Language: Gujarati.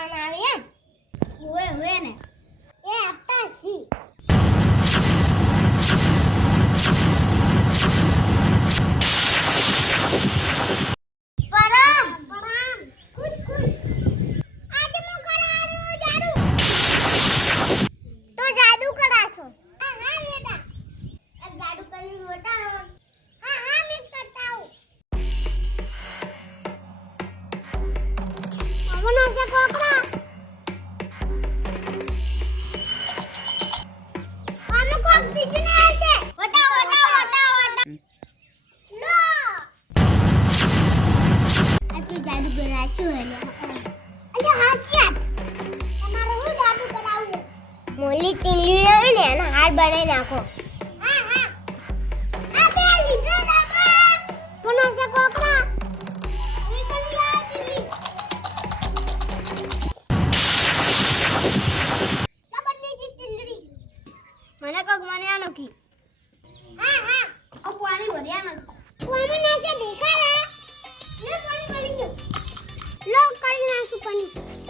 કરવાના આવે એમ હોય ને એ આપતા છી મોલી તીલી આવે ને એનો હાર બનાવી નાખો હા હા આ બે લીધો બાબા કોનો છે કોકરા હવે કની આ તીલી લબની જી તીલી મને કોક મને આનો કી હા હા ઓ પાણી ભર્યા ન કોમે ના છે દેખાડે લે પાણી પડી ગયો લો કરી નાખું પાણી